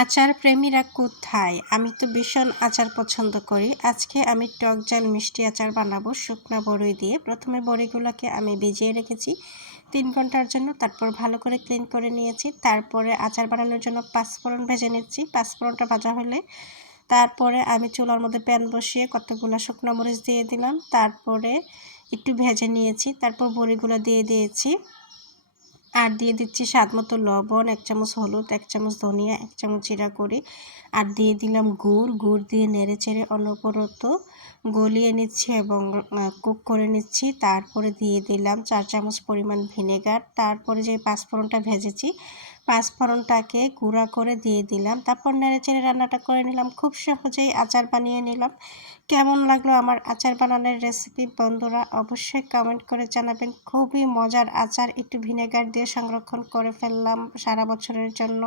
আচার প্রেমীরা কোথায়? আমি তো ভীষণ আচার পছন্দ করি। আজকে আমি টক ঝাল মিষ্টি আচার বানাবো শুকনা বড়ই দিয়ে। প্রথমে বড়িগুলোকে আমি ভিজিয়ে রেখেছি ৩ ঘন্টার জন্য। তারপর ভালো করে ক্লিন করে নিয়েছি। তারপরে আচার বানানোর জন্য পাঁচফোড়ন ভেজে নিচ্ছি। পাঁচফোড়নটা ভাজা হলে তারপরে আমি চুলার মধ্যে প্যান বসিয়ে কতগুলো শুকনো মরিচ দিয়ে দিলাম। তারপরে একটু ভেজে নিয়েছি। তারপর বড়িগুলো দিয়ে দিয়েছি। আর দিয়ে দিচ্ছি স্বাদ মতো লবণ, ১ চামচ হলুদ, ১ চামচ ধনিয়া, ১ চামচ জিরা গুঁড়ি, আর দিয়ে দিলাম গুড় দিয়ে নেড়েচেড়ে অনবরত গলিয়ে নিচ্ছি এবং কুক করে নিচ্ছি। তারপরে দিয়ে দিলাম ৪ চামচ পরিমাণ ভিনেগার। তারপরে যে পাঁচফোড়নটা ভেজেছি, পাঁচফোড়নটাকে গুঁড়া করে দিয়ে দিলাম। তারপর নেড়েচেড়ে রান্নাটা করে নিলাম। খুব সহজেই আচার বানিয়ে নিলাম। কেমন লাগলো আমার আচার বানানোর রেসিপি? বন্ধুরা অবশ্যই কমেন্ট করে জানাবেন। খুবই মজার আচার, একটু ভিনেগার দিয়ে সংরক্ষণ করে ফেললাম সারা বছরের জন্য।